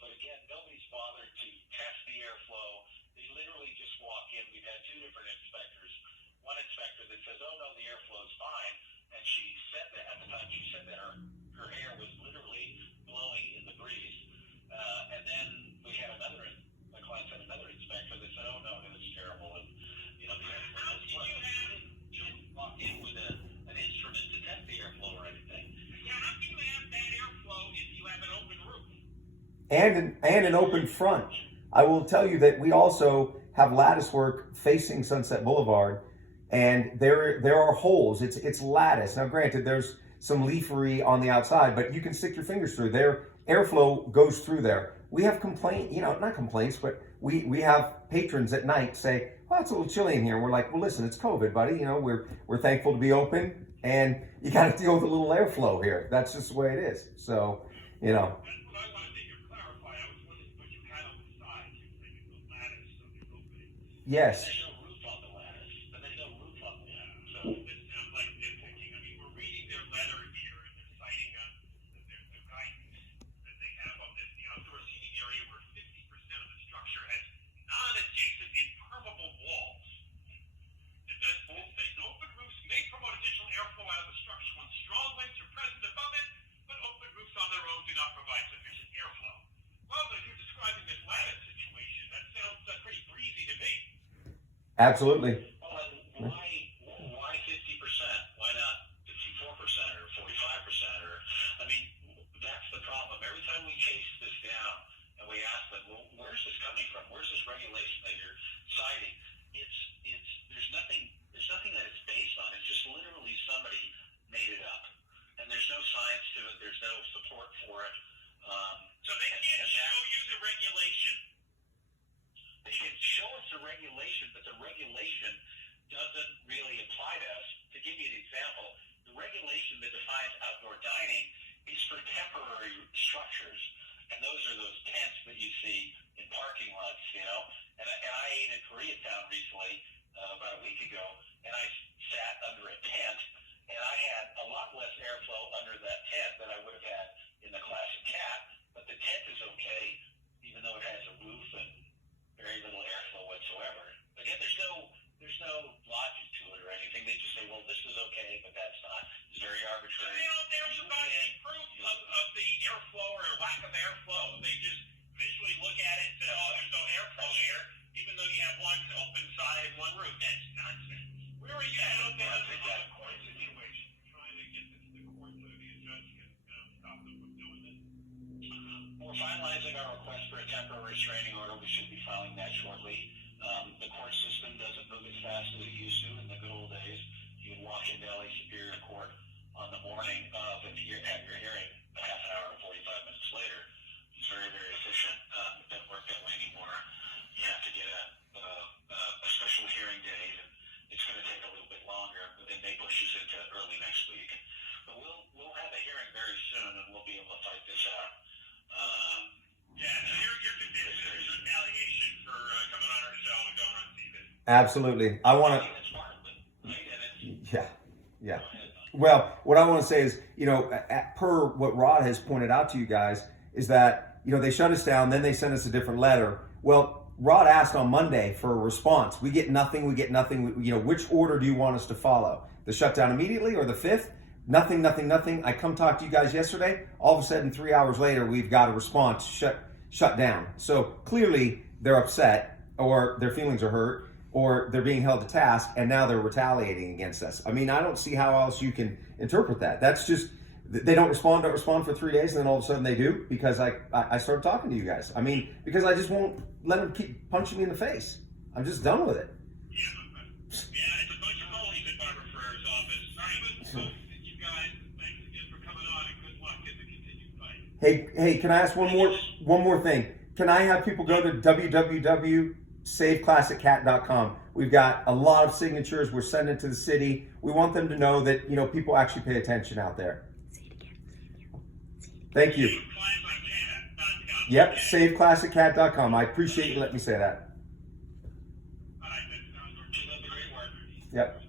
but again, nobody's bothered to test the airflow. They literally just walk in. We've had two different inspectors. One inspector that says, "Oh no, the airflow's fine," and she said that at the time she said that her hair was literally blowing in the breeze. And then we had my client had another inspector that said, "Oh no, it was terrible," and the airflow was fine. You walk in with an instrument to test the airflow or anything. Yeah, how can you have bad airflow if you have an open roof? And an open front. I will tell you that we also have lattice work facing Sunset Boulevard, and there are holes. It's lattice. Now, granted, there's some leafery on the outside, but you can stick your fingers through there. Airflow goes through there. We have not complaints, but we have patrons at night say, "Oh, it's a little chilly in here." And we're like, "Well, listen, it's COVID, buddy. We're thankful to be open, and you got to deal with a little airflow here. That's just the way it is." So, That's what I wanted to clarify. I was wondering what you had on the side. You were thinking the lattice of the opening. yes. There's no roof on the lattice, and there's no roof on the lattice. So This sounds like nitpicking. I mean, we're reading their letter here, and they're citing their guidance that they have on this. The outdoor seating area where 50% of the structure has non-adjacent impermeable walls. It says open roofs may promote additional airflow out of the structure when strong winds are present above it, but open roofs on their own do not provide sufficient airflow. Well, but if you're describing this lattice situation, that sounds pretty breezy to me. Absolutely. Well, why 50%? Why not 54% or 45%? Or that's the problem. Every time we chase this down and we ask them, "Well, where's this coming from? Where's this regulation that you're citing?" There's nothing that it's based on. It's just literally somebody made it up, and there's no science to it. There's no support for it. So they can't show you the regulation? They can show us the regulation, but the regulation doesn't really apply to us. To give you an example, the regulation that defines outdoor dining is for temporary structures, and those are those tents that you see in parking lots, And I ate in Koreatown recently, about a week ago, and I sat under a tent, and I had a lot less airflow under that tent than I would have had in the Classic Cat, but the tent is okay, even though it has a roof and very little airflow whatsoever. Again, there's no logic to it or anything. They just say, "Well, this is okay, but that's not." It's very arbitrary. They're providing proof of the airflow or lack of airflow. They just visually look at it and say, "Oh, there's no airflow here," even though you have one open side and one roof. That's nonsense. Where are you at on the court situation? Trying to get this to the court so the judge can stop them from doing this? We're finalizing our request for a temporary restraining order. We should be filing that shortly. The court system doesn't move as fast as it used to in the good old days. You would walk into LA Superior Court on the morning of and have your hearing a half an hour to 45 minutes later. It's very, very efficient. It doesn't work that way anymore. You have to get a special hearing date, and it's going to take a little bit longer, but then they push us into early next week. But we'll have a hearing very soon, and we'll be able to fight this out. So you're convinced there's an allegation for coming on our show and going on TV. Absolutely. I want to. That's part of it, right? Yeah. Well, what I want to say is, per what Rod has pointed out to you guys, is that, they shut us down, then they sent us a different letter. Well, Rod asked on Monday for a response. We get nothing. Which order do you want us to follow? The shutdown immediately or the 5th? Nothing. I come talk to you guys yesterday. All of a sudden, 3 hours later, we've got a response, shut down. So clearly they're upset, or their feelings are hurt, or they're being held to task, and now they're retaliating against us. I don't see how else you can interpret that. That's just, they don't respond for 3 days, and then all of a sudden they do, because I started talking to you guys. Because I just won't let them keep punching me in the face. I'm just done with it. Yeah, it's a bunch of bullies at Barbara Ferrer's office. All right, you guys, thanks again for coming on, and good luck in the continued fight. Hey, can I ask one more thing? Can I have people go to www.saveclassiccat.com? We've got a lot of signatures. We're sending to the city. We want them to know that, people actually pay attention out there. Thank you. Yep, saveclassiccat.com. I appreciate you letting me say that. All right, that's great work. Yep.